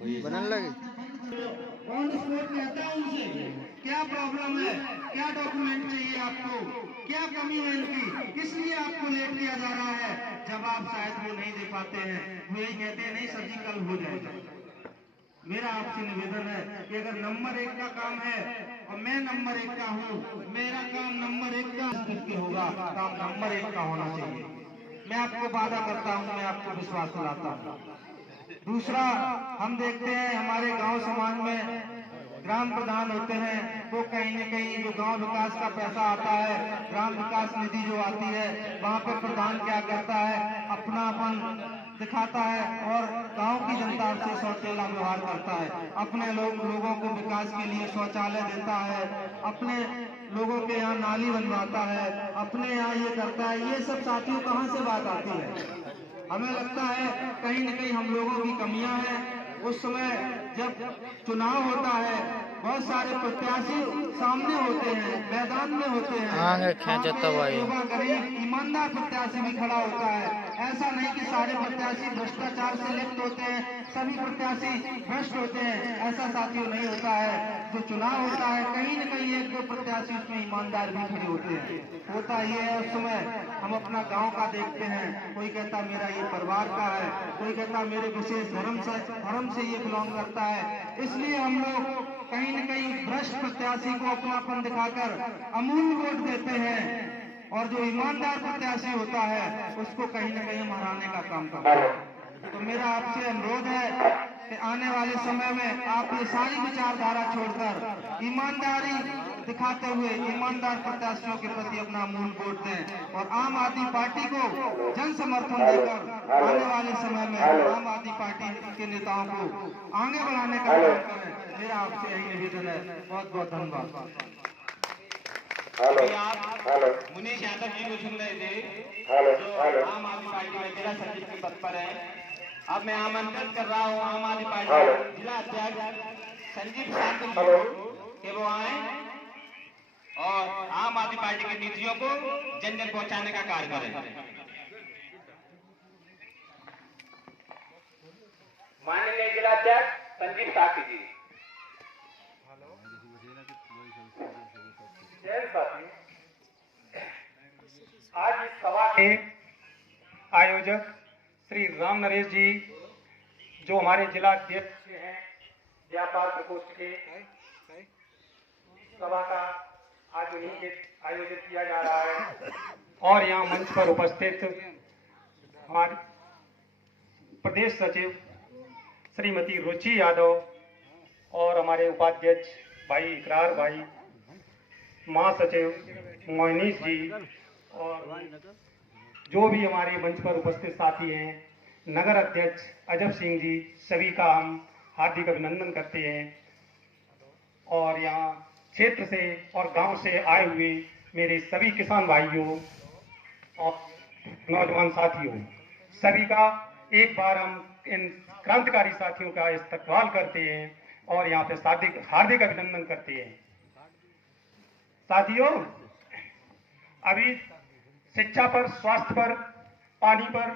बनने लगे। On spot कहता है उनसे क्या प्रॉब्लम है, क्या डॉक्यूमेंट चाहिए आपको, क्या कमी है इनकी, किस लिए आपको लेट किया जा रहा है। जब आप शायद वो नहीं दे पाते हैं, वो यही कहते हैं नहीं सर जी कल हो जाएगा। मेरा आपसे निवेदन है कि अगर नंबर 1 का काम है और मैं नंबर 1 का हूँ, मेरा काम नंबर 1 का होगा, काम नंबर 1 का होना चाहिए। मैं आपको वादा करता हूँ, मैं आपको विश्वास दिलाता हूँ। दूसरा, हम देखते हैं हमारे गांव समाज में ग्राम प्रधान होते हैं, वो कहीं न कहीं जो गांव विकास का पैसा आता है, ग्राम विकास निधि जो आती है, वहां पर प्रधान क्या करता है, अपनापन दिखाता है और गांव की जनता से सौतेला व्यवहार करता है। अपने लोगों को विकास के लिए शौचालय देता है, अपने लोगों के यहाँ नाली बनवाता है, अपने यहाँ ये करता है। ये सब साथियों कहाँ से बात आती है? हमें लगता है कहीं न कहीं हम लोगों की कमियां हैं। उस समय जब चुनाव होता है, बहुत सारे प्रत्याशी सामने होते हैं, मैदान में होते हैं, युवा गरीब ईमानदार प्रत्याशी भी खड़ा होता है। ऐसा नहीं कि सारे प्रत्याशी भ्रष्टाचार से लिप्त होते हैं, सभी प्रत्याशी भ्रष्ट होते हैं, ऐसा साथियों नहीं होता है। जो चुनाव होता है कहीं न कहीं एक दो प्रत्याशी उसमें ईमानदार भी खड़े होते हैं। होता ये है उस समय हम अपना गांव का देखते हैं, कोई कहता मेरा ये परिवार का है, कोई कहता मेरे विशेष धर्म से ये बिलोंग करता है। इसलिए हम लोग कहीं न कहीं भ्रष्ट प्रत्याशी को अपनापन दिखाकर अमूल्य वोट देते हैं और जो ईमानदार प्रत्याशी होता है उसको कहीं न कहीं हम हराने का काम करते हैं। तो मेरा आपसे अनुरोध है कि आने वाले समय में आप ये सारी विचारधारा छोड़कर ईमानदारी दिखाते हुए ईमानदार प्रत्याशियों के प्रति अपना मूल वोट दें और आम आदमी पार्टी को जन समर्थन देकर आने वाले समय में आम आदमनी पार्टी के नेताओं को आगे बढ़ाने का काम करें। मेरा आपसे यही निवेदन है। बहुत बहुत धन्यवाद। आप मुनीश यादव जी को सुन रहे थे जो आम आदमी पार्टी में जिला सचिव के पद पर है। अब मैं आमंत्रित कर रहा हूँ आम आदमी पार्टी जिला अध्यक्ष संजीव साहब जी कि वो आए और आम आदमी पार्टी की नीतियों को जन जन पहुंचाने का कार्य करें। माननीय जिला अध्यक्ष संजीव साथी जी। आज इस सभा के आयोजक श्री राम नरेश जी जो हमारे जिला अध्यक्ष हैं व्यापार प्रकोष्ठ के, सभा का आज उन्हीं के आयोजित किया जा रहा है और यहाँ मंच पर उपस्थित हमारे प्रदेश सचिव श्रीमती रुचि यादव और हमारे उपाध्यक्ष भाई इकरार भाई, महासचिव मोहनीश जी और जो भी हमारे मंच पर उपस्थित साथी हैं, नगर अध्यक्ष अजब सिंह जी, सभी का हम हार्दिक अभिनंदन करते हैं। और यहाँ क्षेत्र से और गांव से आए हुए मेरे सभी किसान भाइयों और नौजवान साथियों, सभी का एक बार हम इन क्रांतिकारी साथियों का इस्तकबाल करते हैं और यहाँ पे हार्दिक अभिनंदन करते हैं। साथियों, अभी शिक्षा पर, स्वास्थ्य पर, पानी पर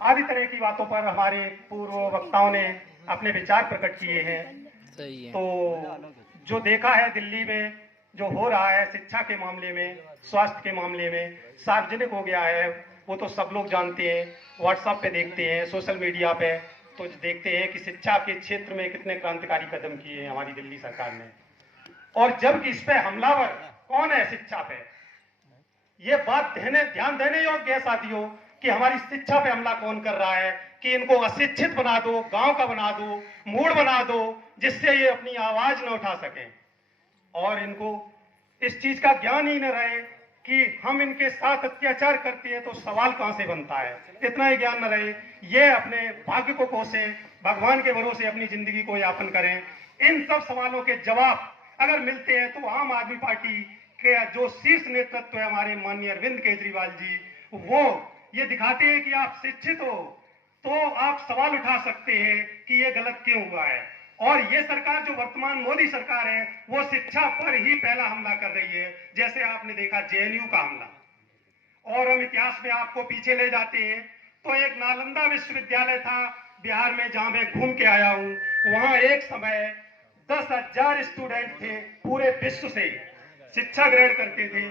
आदि तरह की बातों पर हमारे पूर्व वक्ताओं ने अपने विचार प्रकट किए हैं। सही है। तो जो देखा है दिल्ली में जो हो रहा है शिक्षा के मामले में, स्वास्थ्य के मामले में, सार्वजनिक हो गया है, वो तो सब लोग जानते हैं। व्हाट्सएप पे देखते हैं, सोशल मीडिया पे तो देखते हैं कि शिक्षा के क्षेत्र में कितने क्रांतिकारी कदम किए हैं हमारी दिल्ली सरकार ने। और जबकि इस पे हमलावर कौन है शिक्षा पे, ये बात ध्यान देने योग्य है साथियों कि हमारी शिक्षा पे हमला कौन कर रहा है कि इनको अशिक्षित बना दो, गांव का बना दो, मूड बना दो, जिससे ये अपनी आवाज न उठा सकें और इनको इस चीज का ज्ञान ही न रहे कि हम इनके साथ अत्याचार करते हैं तो सवाल कहां से बनता है, इतना ही ज्ञान न रहे। ये अपने भाग्य को कोसे, भगवान के भरोसे अपनी जिंदगी को यापन करें। इन सब सवालों के जवाब अगर मिलते हैं तो आम आदमी पार्टी के जो शीर्ष नेतृत्व है हमारे माननीय अरविंद केजरीवाल जी, वो ये दिखाते हैं कि आप शिक्षित हो तो आप सवाल उठा सकते हैं कि ये गलत क्यों हुआ है। और ये सरकार जो वर्तमान मोदी सरकार है वो शिक्षा पर ही पहला हमला कर रही है, जैसे आपने देखा जेएनयू का हमला। और हम इतिहास में आपको पीछे ले जाते हैं तो एक नालंदा विश्वविद्यालय था बिहार में जहां मैं घूम के आया हूं, वहां एक समय 10,000 स्टूडेंट थे पूरे विश्व से, शिक्षा ग्रहण करते थे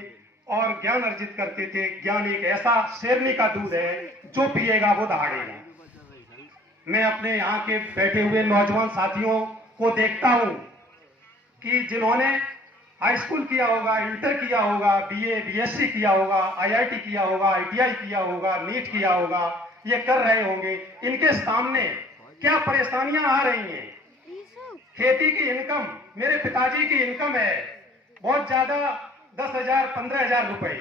और ज्ञान अर्जित करते थे। ज्ञान एक ऐसा शेरनी का दूध है, जो पिएगा वो दहाड़ेगा। मैं अपने यहाँ के बैठे हुए नौजवान साथियों को देखता हूं कि जिन्होंने हाई स्कूल किया होगा, इंटर किया होगा, बीए बीएससी किया होगा, आईआईटी किया होगा, आईटीआई किया होगा, नीट किया होगा, ये कर रहे होंगे। इनके सामने क्या परेशानियां आ रही हैं। खेती की इनकम, मेरे पिताजी की इनकम है बहुत ज्यादा, 10,000 15,000 रुपए,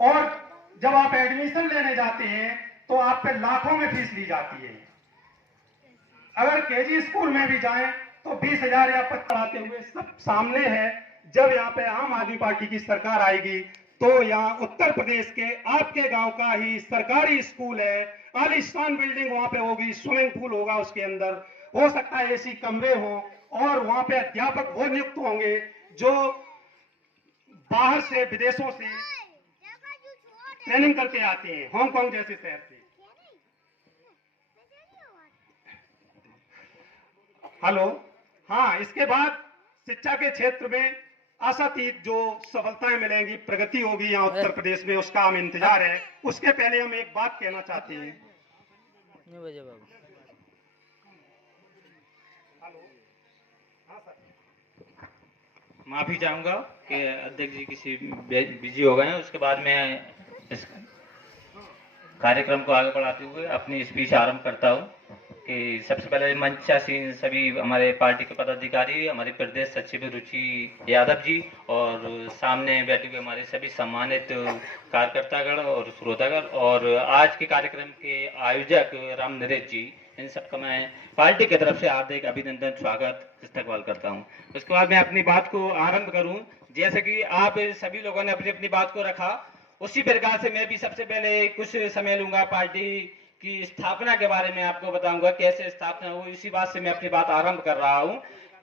और जब आप एडमिशन लेने जाते हैं तो आप पे लाखों में फीस ली जाती है। अगर केजी स्कूल में भी जाएं तो 20,000 या 25 पढ़ाते हुए सब सामने है। जब यहाँ पे आम आदमी पार्टी की सरकार आएगी तो यहाँ उत्तर प्रदेश के आपके गांव का ही सरकारी स्कूल है, आलीशान बिल्डिंग वहां पे होगी, स्विमिंग पूल होगा उसके अंदर, हो सकता है एसी कमरे हो, और वहां पे अध्यापक वो नियुक्त होंगे जो बाहर से, विदेशों से ट्रेनिंग करके आते हैं, हांगकांग जैसे शहर से। हेलो, हाँ, इसके बाद शिक्षा के क्षेत्र में आशातीत जो सफलताएं मिलेंगी, प्रगति होगी यहाँ उत्तर प्रदेश में, उसका हम इंतजार है। उसके पहले हम एक बात कहना चाहते हैं। माफी चाहूंगा कि अध्यक्ष जी किसी बिजी हो गए हैं। उसके बाद मैं इस कार्यक्रम को आगे बढ़ाते हुए अपनी स्पीच आरंभ करता हूं कि सबसे पहले मंचासीन सभी हमारे पार्टी के पदाधिकारी, हमारे प्रदेश सचिव रुचि यादव जी, और सामने बैठे हुए हमारे सभी सम्मानित कार्यकर्तागण और श्रोतागण, और आज के कार्यक्रम के आयोजक राम नरेश जी, इन सबका मैं पार्टी की तरफ से हार्दिक अभिनंदन, स्वागत, इस्तकबाल करता हूं। उसके बाद मैं अपनी बात को आरंभ करूं। जैसे कि आप सभी लोगों ने अपनी अपनी बात को रखा, उसी प्रकार से मैं भी सबसे पहले कुछ समय लूंगा, पार्टी की स्थापना के बारे में आपको बताऊंगा, कैसे स्थापना हुई। इसी बात से मैं अपनी बात आरंभ कर रहा हूं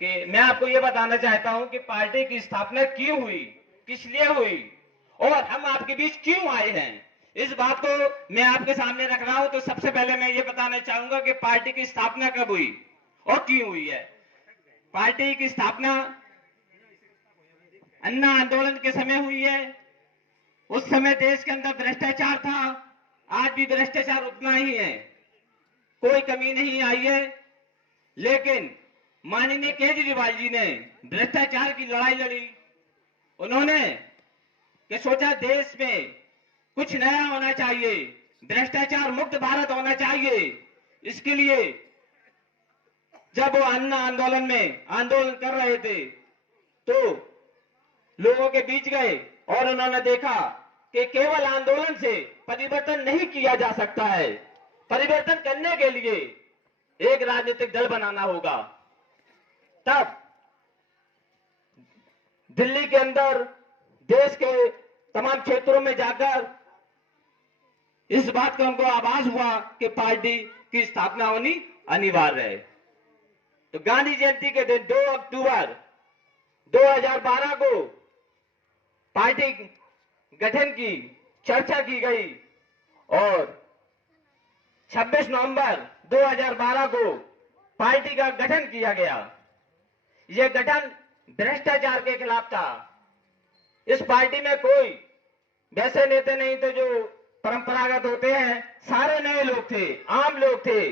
कि मैं आपको यह बताना चाहता हूं कि पार्टी की स्थापना क्यों हुई, किस लिए हुई, और हम आपके बीच क्यों आए हैं। इस बात को मैं आपके सामने रख रहा हूं। तो सबसे पहले मैं ये बताना चाहूंगा कि पार्टी की स्थापना कब हुई और क्यों हुई है। पार्टी की स्थापना अन्ना आंदोलन के समय हुई है। उस समय देश के अंदर भ्रष्टाचार था, आज भी भ्रष्टाचार उतना ही है, कोई कमी नहीं आई है। लेकिन माननीय केजरीवाल जी ने भ्रष्टाचार की लड़ाई लड़ी। उन्होंने कि सोचा देश में कुछ नया होना चाहिए, भ्रष्टाचार मुक्त भारत होना चाहिए। इसके लिए जब वो अन्ना आंदोलन में आंदोलन कर रहे थे तो लोगों के बीच गए और उन्होंने देखा कि केवल आंदोलन से परिवर्तन नहीं किया जा सकता है। परिवर्तन करने के लिए एक राजनीतिक दल बनाना होगा। तब दिल्ली के अंदर देश के तमाम क्षेत्रों में जाकर इस बात का उनको आभास हुआ कि पार्टी की स्थापना होनी अनिवार्य है। तो गांधी जयंती के दिन 2 अक्टूबर 2012 को पार्टी गठन की चर्चा की गई और 26 नवंबर 2012 को पार्टी का गठन किया गया। यह गठन भ्रष्टाचार के खिलाफ था। इस पार्टी में कोई वैसे नेता नहीं थे जो परंपरागत होते हैं, सारे नए लोग थे, आम लोग थे,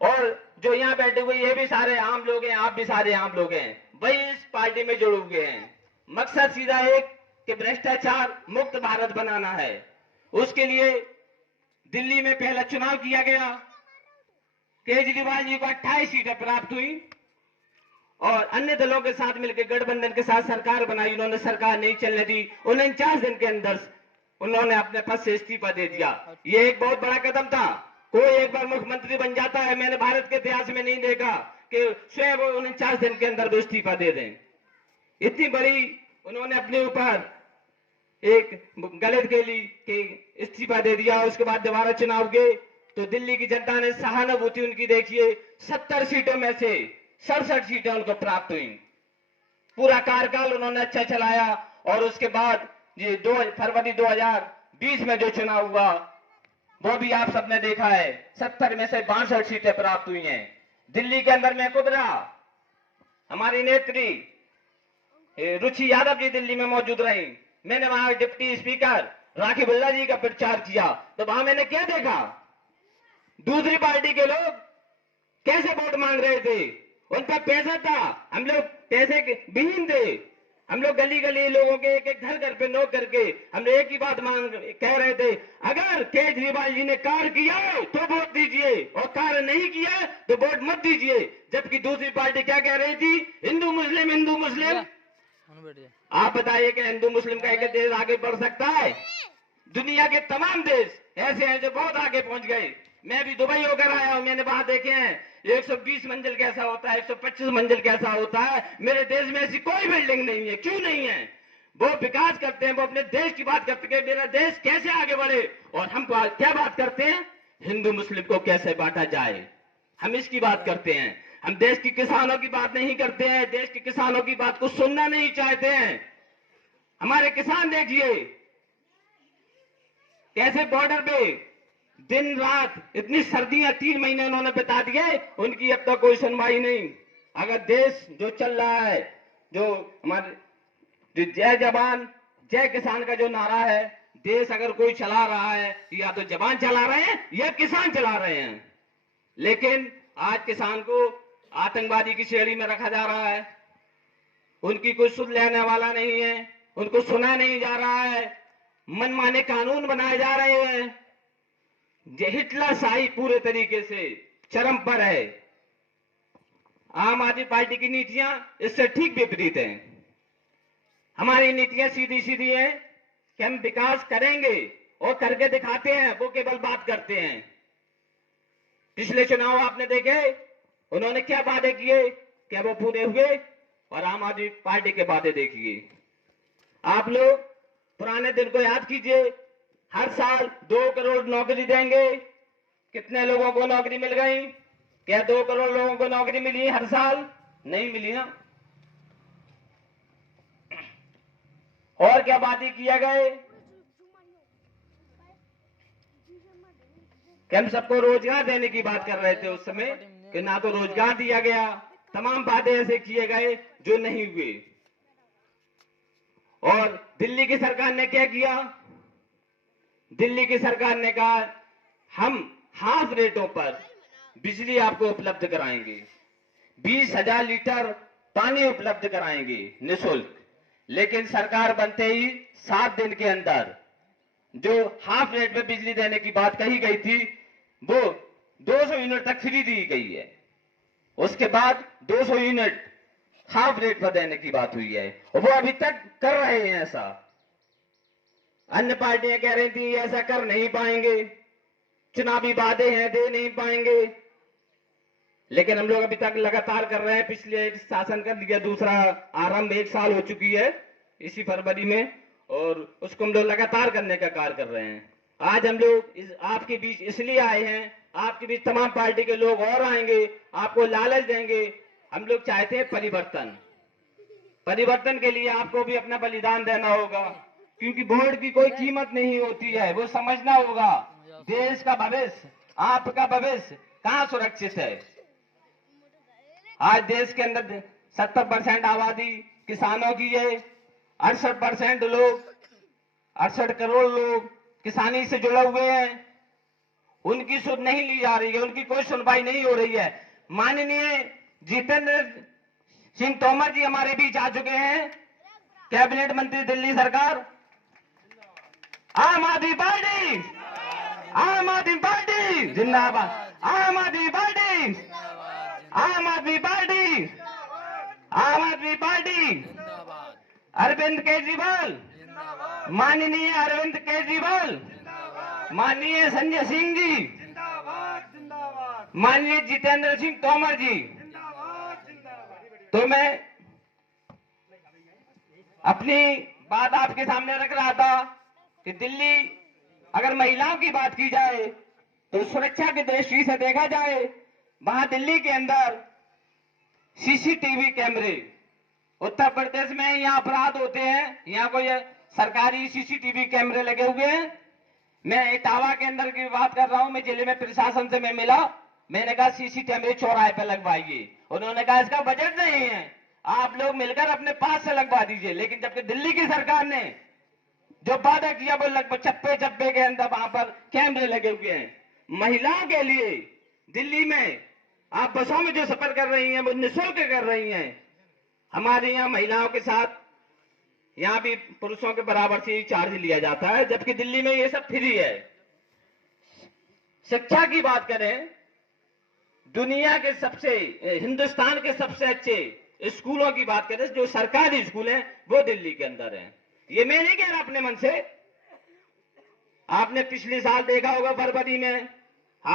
और जो यहाँ बैठे हुए ये भी सारे आम लोग हैं, आप भी सारे आम लोग हैं, वही इस पार्टी में जुड़ हुए हैं। मकसद सीधा एक कि भ्रष्टाचार मुक्त भारत बनाना है। उसके लिए दिल्ली में पहला चुनाव किया गया। केजरीवाल जी को 28 सीटें प्राप्त हुई और अन्य दलों के साथ मिलकर गठबंधन के साथ सरकार बनाई। उन्होंने सरकार नहीं चलने दी। 49 दिन के अंदर उन्होंने अपने पद से इस्तीफा दे दिया। ये एक बहुत बड़ा कदम था। कोई एक बार मुख्यमंत्री बन जाता है, मैंने भारत के इतिहास में नहीं देखा कि स्वयं 49 दिन के अंदर वो इस्तीफा दे दें। इतनी बड़ी उन्होंने अपने ऊपर एक गलत खेली कि इस्तीफा दे दिया। उसके बाद दोबारा चुनाव गए तो दिल्ली की जनता ने सहानुभूति उनकी देखिए, 70 सीटों में से 67 सीटें उनको प्राप्त हुई। पूरा कार्यकाल उन्होंने अच्छा चलाया। और उसके बाद ये 2 फरवरी 2020 में जो चुनाव हुआ वो भी आप सबने देखा है। 70 में से 62 सीटें प्राप्त हुई हैं। दिल्ली के अंदर मैं खुद रहा, हमारी नेत्री रुचि यादव जी दिल्ली में मौजूद रही। मैंने वहां डिप्टी स्पीकर राखी बिल्ला जी का प्रचार किया, तो वहां मैंने क्या देखा, दूसरी पार्टी के लोग कैसे वोट मांग रहे थे। उन पर पैसा था, हम लोग पैसे विहीन थे। हम लोग गली गली लोगों के एक एक घर घर पे नोक करके हम लोग एक ही बात कह रहे थे, अगर केजरीवाल जी ने कार्य किया तो वोट दीजिए और कार्य नहीं किया तो वोट मत दीजिए। जबकि दूसरी पार्टी क्या कह रही थी, हिंदू मुस्लिम हिंदू मुस्लिम। आप बताइए कि हिंदू मुस्लिम का एक देश आगे बढ़ सकता है? दुनिया के तमाम देश ऐसे हैं जो बहुत आगे पहुंच गए। मैं भी दुबई होकर आया हूं, मैंने वहां देखे हैं 120 मंजिल कैसा होता है, 125 मंजिल कैसा होता है। मेरे देश में ऐसी कोई बिल्डिंग नहीं है। क्यों नहीं है? वो विकास करते हैं, वो अपने देश की बात करते हैं, मेरा देश कैसे आगे बढ़े। और हम क्या बात करते हैं, हिंदू मुस्लिम को कैसे बांटा जाए, हम इसकी बात करते हैं। हम देश के किसानों की बात नहीं करते हैं, देश के किसानों की बात को सुनना नहीं चाहते हैं। हमारे किसान देखिए कैसे बॉर्डर पे दिन रात, इतनी सर्दियां 3 महीने उन्होंने बिता दिए, उनकी अब तक कोई सुनवाई नहीं। अगर देश जो चल रहा है, जो हमारे जो जय जवान जय किसान का जो नारा है, देश अगर कोई चला रहा है या तो जवान चला रहे हैं या किसान चला रहे हैं। लेकिन आज किसान को आतंकवादी की श्रेणी में रखा जा रहा है, उनकी कोई सुध लेने वाला नहीं है, उनको सुना नहीं जा रहा है, मनमाने कानून बनाए जा रहे हैं। हिटलर शाही पूरे तरीके से चरम पर है। आम आदमी पार्टी की नीतियां इससे ठीक विपरीत हैं। हमारी नीतियां सीधी सीधी हैं कि हम विकास करेंगे और करके दिखाते हैं, वो केवल बात करते हैं। पिछले चुनाव आपने देखे, उन्होंने क्या वादे किए, क्या वो पूरे हुए? और आम आदमी पार्टी के वादे देखिए। आप लोग पुराने दिन को याद कीजिए, हर साल 2 करोड़ नौकरी देंगे। कितने लोगों को नौकरी मिल गई? क्या 2 करोड़ लोगों को नौकरी मिली हर साल? नहीं मिली ना। और क्या वादे किए गए कि हम सबको रोजगार देने की बात कर रहे थे उस समय, कि ना तो रोजगार दिया गया। तमाम वादे ऐसे किए गए जो नहीं हुए। और दिल्ली की सरकार ने क्या किया? दिल्ली की सरकार ने कहा हम हाफ रेटों पर बिजली आपको उपलब्ध कराएंगे, 20,000 लीटर पानी उपलब्ध कराएंगे निःशुल्क। लेकिन सरकार बनते ही 7 दिन के अंदर जो हाफ रेट में बिजली देने की बात कही गई थी, वो 200 यूनिट तक फ्री दी गई है। उसके बाद 200 यूनिट हाफ रेट पर देने की बात हुई है, और वो अभी तक कर रहे हैं ऐसा। अन्य पार्टियां कह रही थी ऐसा कर नहीं पाएंगे, चुनावी वादे हैं, दे नहीं पाएंगे। लेकिन हम लोग अभी तक लगातार कर रहे हैं। पिछले एक शासन कर दिया, दूसरा आरंभ 1 साल हो चुकी है इसी फरवरी में, और उसको हम लोग लगातार करने का कार्य कर रहे हैं। आज हम लोग आपके बीच इसलिए आए हैं, आपके बीच तमाम पार्टी के लोग और आएंगे, आपको लालच देंगे। हम लोग चाहते हैं परिवर्तन। परिवर्तन के लिए आपको भी अपना बलिदान देना होगा, क्योंकि वोट की कोई कीमत नहीं होती है। वो समझना होगा देश का भविष्य, आपका भविष्य कहां सुरक्षित है। आज देश के अंदर 70% आबादी किसानों की है। 68% लोग, 68 करोड़ लोग किसानी से जुड़े हुए हैं। उनकी सुध नहीं ली जा रही है, उनकी कोई सुनवाई नहीं हो रही है। माननीय जितेंद्र सिंह तोमर जी हमारे बीच आ चुके हैं, कैबिनेट मंत्री दिल्ली सरकार। आम आदमी पार्टी, आम आदमी पार्टी जिंदाबाद, आम आदमी पार्टी, आम आदमी पार्टी, आम आदमी पार्टी। अरविंद केजरीवाल, माननीय अरविंद केजरीवाल, माननीय संजय सिंह जी, माननीय जितेंद्र सिंह तोमर जी। तो मैं अपनी बात आपके सामने रख रहा था कि दिल्ली, अगर महिलाओं की बात की जाए तो सुरक्षा की दृष्टि से देखा जाए, वहां दिल्ली के अंदर सीसीटीवी कैमरे, उत्तर प्रदेश में यहाँ अपराध होते हैं, यहाँ कोई सरकारी सीसीटीवी कैमरे लगे हुए हैं। मैं इटावा के अंदर की बात कर रहा हूं, मैं जिले में प्रशासन से मैं मिला, मैंने कहा सीसी कैमरे चौराहे पे लगवाइए। उन्होंने कहा इसका बजट नहीं है, आप लोग मिलकर अपने पास से लगवा दीजिए। लेकिन जबकि दिल्ली की सरकार ने जो वादा किया वो लगभग चप्पे चप्पे के अंदर वहां पर कैमरे लगे हुए हैं। महिलाओं के लिए दिल्ली में आप बसों में जो सफर कर रही हैं वो निःशुल्क कर रही हैं। हमारे यहाँ महिलाओं के साथ यहाँ भी पुरुषों के बराबर से चार्ज लिया जाता है, जबकि दिल्ली में ये सब फ्री है। शिक्षा की बात करें, दुनिया के सबसे, हिंदुस्तान के सबसे अच्छे स्कूलों की बात करें, जो सरकारी स्कूल हैं वो दिल्ली के अंदर हैं। ये मैं नहीं कह रहा अपने मन से। आपने पिछले साल देखा होगा फरवरी में